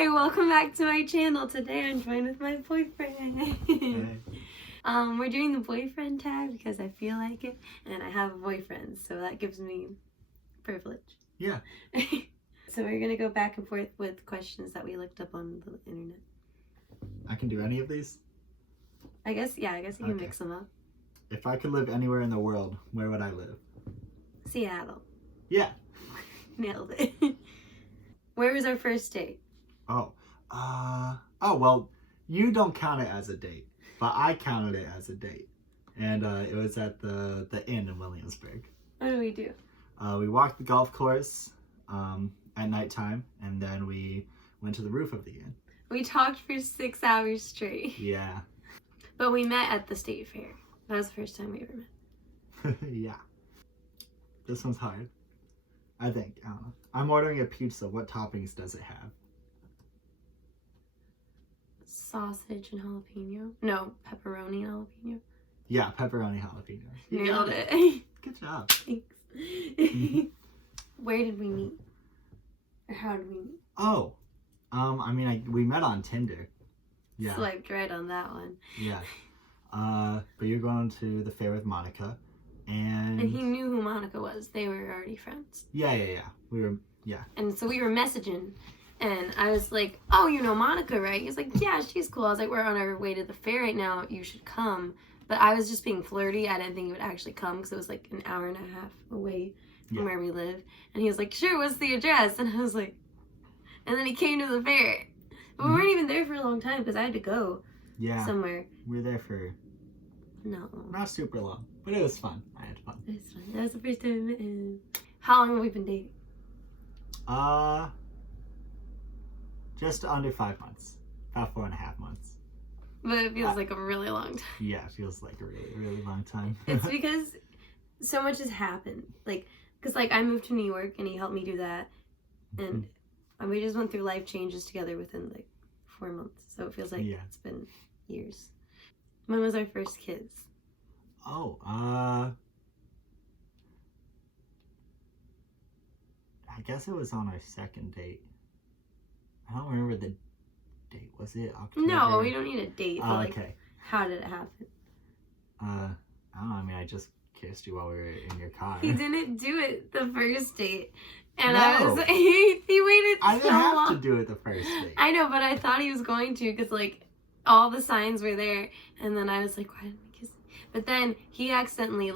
Hi, welcome back to my channel. Today I'm joined with my boyfriend. Hey. We're doing the boyfriend tag because I feel like it, and I have a boyfriend, so that gives me privilege. Yeah. So we're gonna go back and forth with questions that we looked up on the internet. I can do any of these? I guess you can Okay. mix them up. If I could live anywhere in the world, where would I live? Seattle. Yeah. Nailed it. Where was our first date? Well, you don't count it as a date, but I counted it as a date. And it was at the inn in Williamsburg. What did we do? We walked the golf course at nighttime, and then we went to the roof of the inn. We talked for 6 hours straight. Yeah. But we met at the state fair. That was the first time we ever met. Yeah. This one's hard. I think. I don't know. I'm ordering a pizza. What toppings does it have? Sausage and jalapeno. No, pepperoni and jalapeno. Yeah, pepperoni jalapeno. You Nailed got it. Good job. Thanks. Where did we meet? Or how did we meet? Oh, we met on Tinder. Yeah. Swiped right on that one. Yeah. But you're going to the fair with Monica, and he knew who Monica was. They were already friends. Yeah. We were. And so we were messaging, and I was like, "Oh, you know Monica, right?" He's like, "Yeah, she's cool." I was like, "We're on our way to the fair right now. You should come." But I was just being flirty. I didn't think he would actually come because it was like an hour and a half away from where we live. And he was like, "Sure, what's the address?" And I was like, and then he came to the fair. But we weren't even there for a long time because I had to go somewhere. We were there for not super long, but it was fun. I had fun. It was fun. That was the first time I met him. How long have we been dating? Just under 5 months. About 4.5 months. But it feels like a really long time. Yeah, it feels like a really, really long time. It's because so much has happened. Because I moved to New York and he helped me do that. And we just went through life changes together within 4 months. So it feels like it's been years. When was our first kiss? I guess it was on our second date. I don't remember the date. Was it October? No, we don't need a date. Oh, but, okay. How did it happen? I don't know. I just kissed you while we were in your car. He didn't do it the first date. And No. I was he waited I so didn't have long. to do it the first date. I know, but I thought he was going to because all the signs were there. And then I was like, why didn't we kiss? But then he accidentally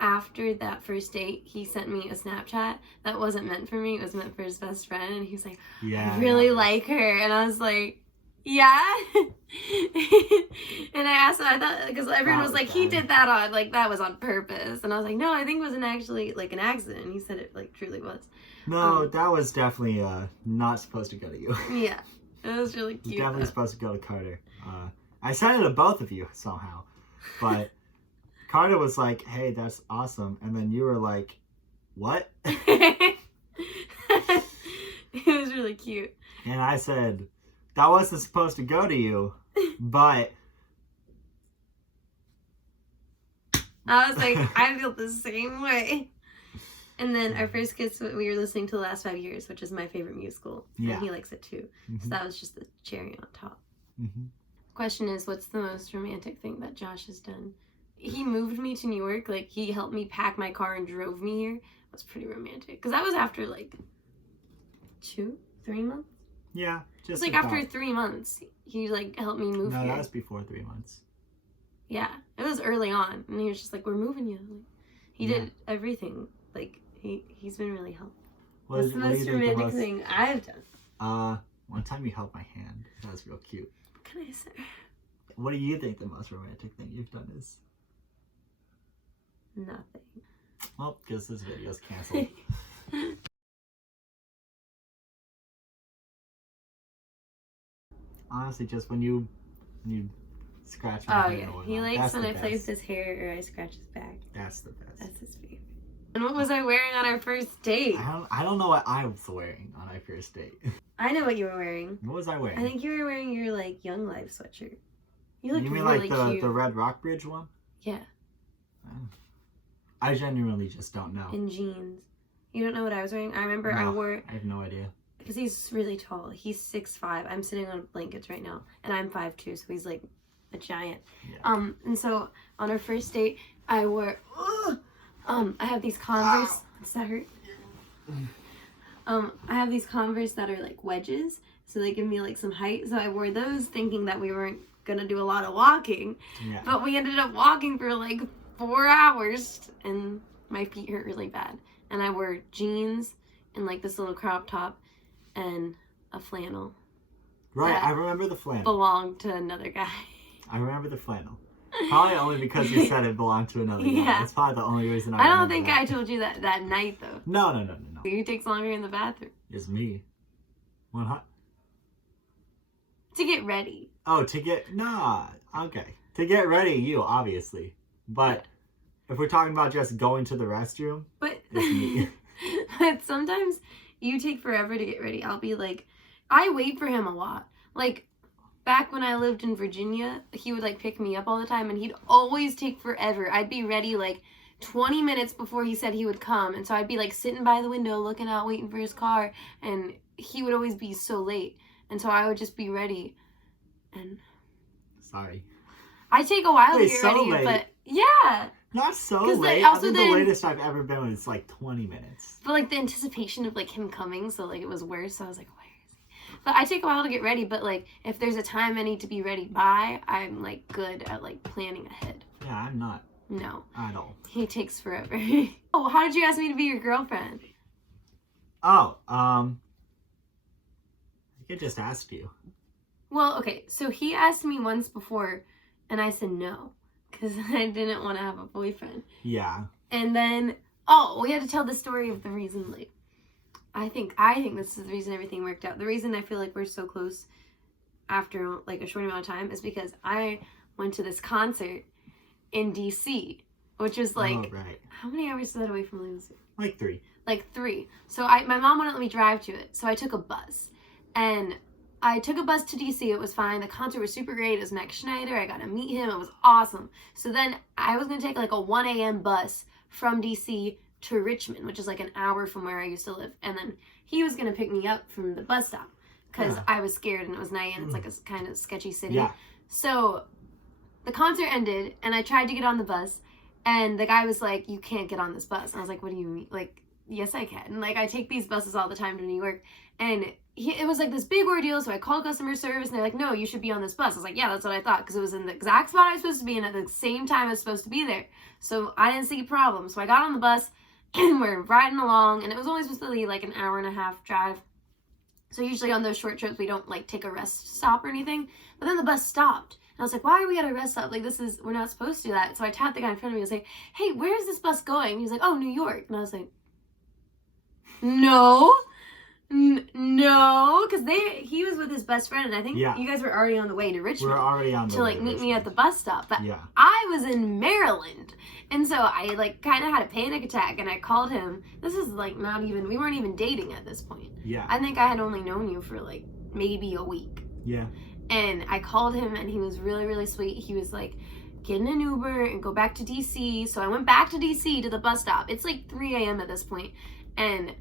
after that first date, he sent me a Snapchat that wasn't meant for me. It was meant for his best friend. And he was like, I really like her. And I was like, yeah. And I asked him, I thought, because everyone was like, he did that on, that was on purpose. And I was like, no, I think it wasn't actually an accident. And he said it truly was. No, that was definitely not supposed to go to you. Yeah. It was really It was cute. definitely supposed to go to Carter. I sent it to both of you somehow. But Carter was like, hey, that's awesome. And then you were like, what? It was really cute. And I said, that wasn't supposed to go to you, but... I was like, I feel the same way. And then our first kiss, we were listening to The Last 5 Years, which is my favorite musical. Yeah. And he likes it too. So that was just the cherry on top. Mm-hmm. Question is, what's the most romantic thing that Josh has done? He moved me to New York. He helped me pack my car and drove me here. It was pretty romantic. Because that was after 3 months? Yeah. It's after 3 months, he helped me move here. No, that was before 3 months. Yeah, it was early on, and he was just like, "We're moving you." He did everything. He's been really helpful. What's the most romantic thing I've done? One time you held my hand. That was real cute. What can I say? What do you think the most romantic thing you've done is? Nothing. Well, because this video's canceled. Honestly, just when you scratch my hand. Oh yeah, he likes when I play with his hair or I scratch his back. That's the best. That's his favorite. And what was I wearing on our first date? I don't know what I was wearing on our first date. I know what you were wearing. What was I wearing? I think you were wearing your Young Life sweatshirt. You look You mean really cute. the Red Rock Bridge one? Yeah. Oh. I genuinely just don't know. And jeans. You don't know what I was wearing? I remember No, I wore... I have no idea. because he's really tall. He's 6'5". I'm sitting on blankets right now, and I'm 5'2", so he's like a giant. Yeah. And so on our first date, I wore, I have these Converse. Does that hurt? I have these Converse that are like wedges, so they give me like some height. So I wore those thinking that we weren't gonna do a lot of walking, Yeah. but we ended up walking for like 4 hours, and my feet hurt really bad. And I wore jeans and like this little crop top and a flannel. Right, that I remember the flannel. Belonged to another guy. I remember the flannel. Probably only because you said it belonged to another guy. Yeah. That's probably the only reason I I don't remember think that. I told you that night though. No. Who takes longer in the bathroom? It's me. One hot. To get ready. Oh, to get okay. To get ready, you obviously. But if we're talking about just going to the restroom, But it's me. but sometimes you take forever to get ready. I'll be like, I wait for him a lot. Like back when I lived in Virginia, he would like pick me up all the time, and he'd always take forever. I'd be ready like 20 minutes before he said he would come, and so I'd be like sitting by the window looking out waiting for his car, and he would always be so late, and so I would just be ready. And Sorry. I take a while Wait, to get so ready, late? but yeah. Not so 'Cause late. also I think then- the latest I've ever been was like 20 minutes. But like the anticipation of like him coming, so like it was worse. So I was like, where is he? But I take a while to get ready. But like if there's a time I need to be ready by, I'm like good at like planning ahead. Yeah, I'm not No, at all. he takes forever. Oh, how did you ask me to be your girlfriend? Oh, I think I just asked you. Well, okay, so he asked me once before, and I said no because I didn't want to have a boyfriend. Yeah. And then, we had to tell the story of the reason, like, I think this is the reason everything worked out. The reason I feel like we're so close after, like, a short amount of time is because I went to this concert in DC, which is, like, Oh, right. how many hours is that away from Williamsburg? Like 3. Like 3. So my mom wouldn't let me drive to it, so I took a bus. And I took a bus to DC. It was fine. The concert was super great. It was Max Schneider. I got to meet him. It was awesome. So then I was going to take like a 1 a.m. bus from DC to Richmond, which is like an hour from where I used to live. And then he was going to pick me up from the bus stop because I was scared and it was night and it's like a kind of sketchy city. Yeah. So the concert ended and I tried to get on the bus and the guy was like, you can't get on this bus. And I was like, what do you mean? Like, yes, I can. Like, I take these buses all the time to New York. And it was like this big ordeal, so I called customer service, and they're like, no, you should be on this bus. I was like, yeah, that's what I thought, because it was in the exact spot I was supposed to be in at the same time I was supposed to be there. So I didn't see a problem. So I got on the bus, and we're riding along, and it was only supposed to be like an hour and a half drive. So usually on those short trips, we don't like take a rest stop or anything. But then the bus stopped. And I was like, why are we at a rest stop? Like, we're not supposed to do that. So I tapped the guy in front of me. I was like, hey, where is this bus going? And he was like, oh, New York. And I was like, no, because he was with his best friend, and I think you guys were already on the way to Richmond. We're already on the way to like meet me at the bus stop, but yeah. I was in Maryland, and so I like kind of had a panic attack, and I called him. This is like we weren't even dating at this point. Yeah. I think I had only known you for like maybe a week. Yeah. And I called him, and he was really, really sweet. He was like, get in an Uber and go back to DC. So I went back to DC to the bus stop. It's like 3 a.m. at this point, and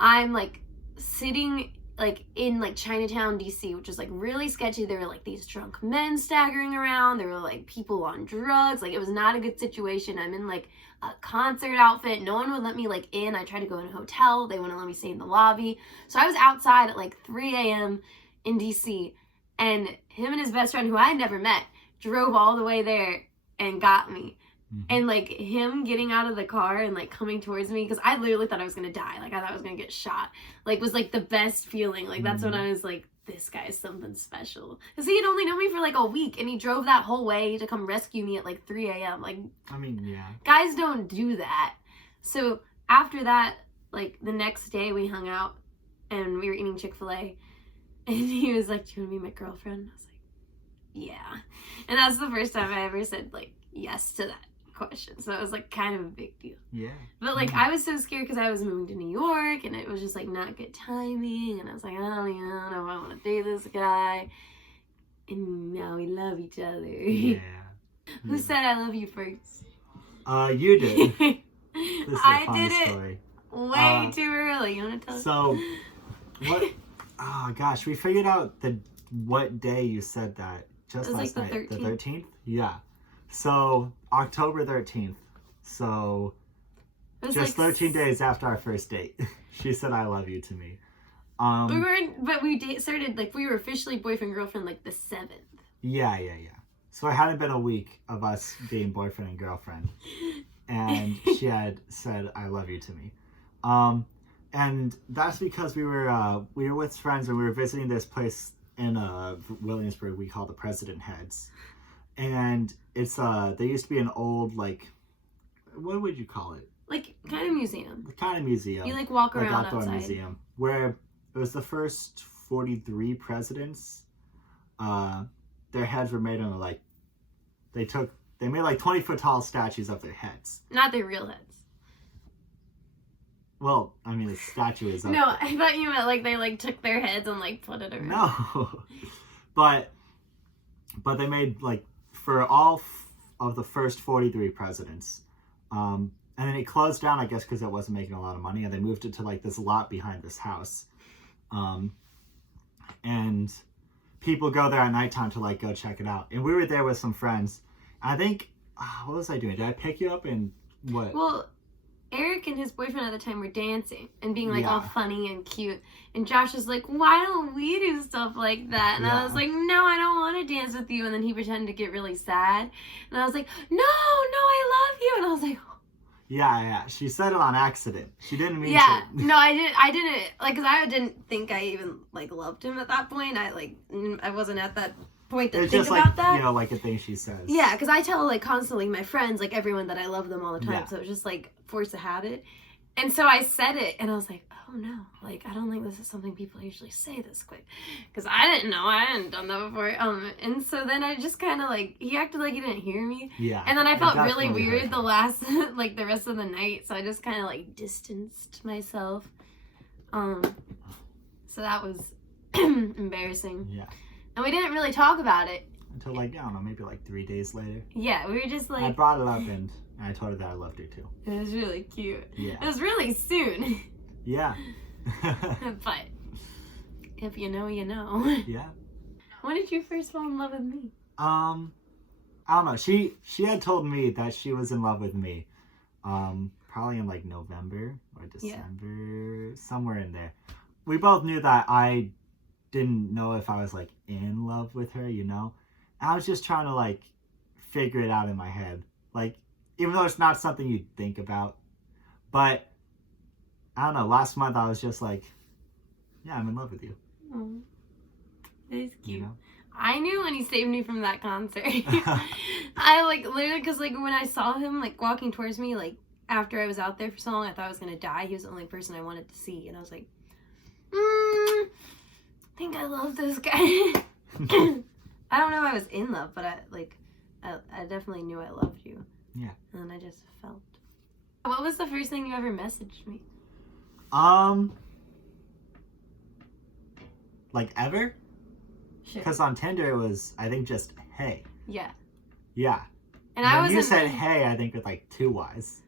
I'm like sitting like in like Chinatown, DC, which is like really sketchy. There were like these drunk men staggering around. There were like people on drugs. Like, it was not a good situation. I'm in like a concert outfit. No one would let me like in. I tried to go in a hotel. They wouldn't let me stay in the lobby. So I was outside at like 3 a.m. in DC, and him and his best friend, who I had never met, drove all the way there and got me. Mm-hmm. And like him getting out of the car and like coming towards me, because I literally thought I was gonna die. Like, I thought I was gonna get shot. Like, was like the best feeling. Like, that's when I was like, this guy is something special. Because he had only known me for like a week, and he drove that whole way to come rescue me at like 3 a.m. Like, I mean, yeah. Guys don't do that. So after that, like the next day we hung out and we were eating Chick-fil-A, and he was like, do you want to be my girlfriend? I was like, yeah. And that's the first time I ever said like yes to that question. So it was like kind of a big deal. Yeah. But like I was so scared because I was moving to New York, and it was just like not good timing, and I was like, I don't even know if I want to date this guy. And now we love each other. Yeah. Who said I love you first? You did. This is a I funny did it story. way too early. You want to tell us? So, What? Oh gosh, we figured out what day you said that just It was last like night. the The 13th? Yeah. So October 13th. So It was just like 13 days after our first date, she said "I love you" to me. We weren't, but started like we were officially boyfriend girlfriend like the 7th. Yeah. So it hadn't been a week of us being boyfriend and girlfriend, and she had said "I love you" to me. And that's because we were with friends and we were visiting this place in Williamsburg we call the President Heads, and it's there used to be an old, like, what would you call it? Like kind of museum. The kind of museum. You like walk like around outdoor outside. museum where it was the first 43 presidents. Their heads were made on like they made like 20-foot tall statues of their heads. Not their real heads. Well, I mean, the statue is up No, there. I thought you meant like they like took their heads and like put it around. No. but they made like for all of the first 43 presidents. And then it closed down, I guess, because it wasn't making a lot of money, and they moved it to like this lot behind this house. And people go there at nighttime to like go check it out. And we were there with some friends. I think, what was I doing? Did I pick you up and what? Well, Eric and his boyfriend at the time were dancing and being like all Yeah. funny and cute. And Josh was like, why don't we do stuff like that? And I was like, no, I don't want to dance with you. And then he pretended to get really sad. And I was like, no, I love you. And I was like, Yeah. She said it on accident. She didn't mean yeah, to. no, I didn't, like, because I didn't think I even, like, loved him at that point. I wasn't at that point to It's think just about like, that. you know, like a thing she says. Yeah, because I tell, like, constantly my friends, like, everyone that I love them all the time. Yeah. So it was just, like, force of habit. And so I said it, and I was like, oh, no. Like, I don't think this is something people usually say this quick. Because I didn't know. I hadn't done that before. And so then I just kind of, like, he acted like he didn't hear me. Yeah. And then I it felt really definitely weird hurt the her. last, like, the rest of the night. So I just kind of, like, distanced myself. So that was embarrassing. Yeah. And we didn't really talk about it. Until like, I don't know, maybe like 3 days later. Yeah, we were just I like, brought it up and I told her that I loved her too. it was really cute. It Yeah. was really soon. Yeah. But if you know, you know. Yeah. When did you first fall in love with me? I don't know. She had told me that she was in love with me. Probably in like November or December, somewhere in there. We both knew that I didn't know if I was like in love with her, you know? I was just trying to like figure it out in my head. Like, even though it's not something you'd think about. But I don't know, last month I was just like, yeah, I'm in love with you. Oh, that's cute. You know? I knew when he saved me from that concert. I like literally, because like when I saw him like walking towards me, like after I was out there for so long, I thought I was gonna die. He was the only person I wanted to see, and I was like, I think I love this guy. I don't know if I was in love, but I definitely knew I loved you. Yeah. And then I just felt. What was the first thing you ever messaged me? Like ever? Sure. Because on Tinder it was, I think, just hey. Yeah. Yeah. And I when you was said hey, I think with like 2 Y's.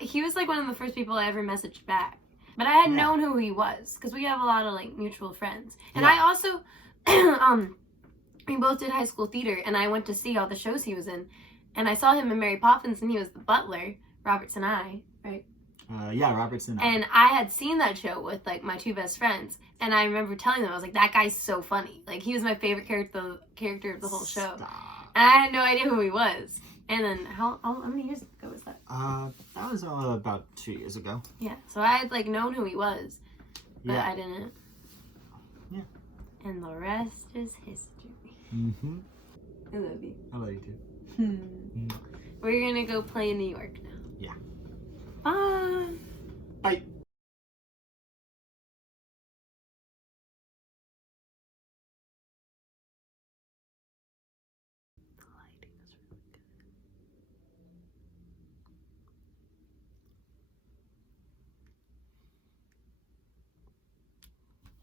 he was like one of the first people I ever messaged back. But I had Yeah. known who he was because we have a lot of like mutual friends. And Yeah. I also, we both did high school theater, and I went to see all the shows he was in. And I saw him in Mary Poppins, and he was the butler, Robertson I, right? Yeah, Robertson. And I had seen that show with like my 2 best friends, and I remember telling them, I was like, that guy's so funny. Like, he was my favorite character of the whole show. Stop. And I had no idea who he was. And then how many years ago was that? That was about 2 years ago. Yeah, so I had like known who he was, but Yeah. I didn't. Yeah. And the rest is history. Mm-hmm. I love you. I love you too. We're gonna go play in New York now. Yeah. Bye. Bye.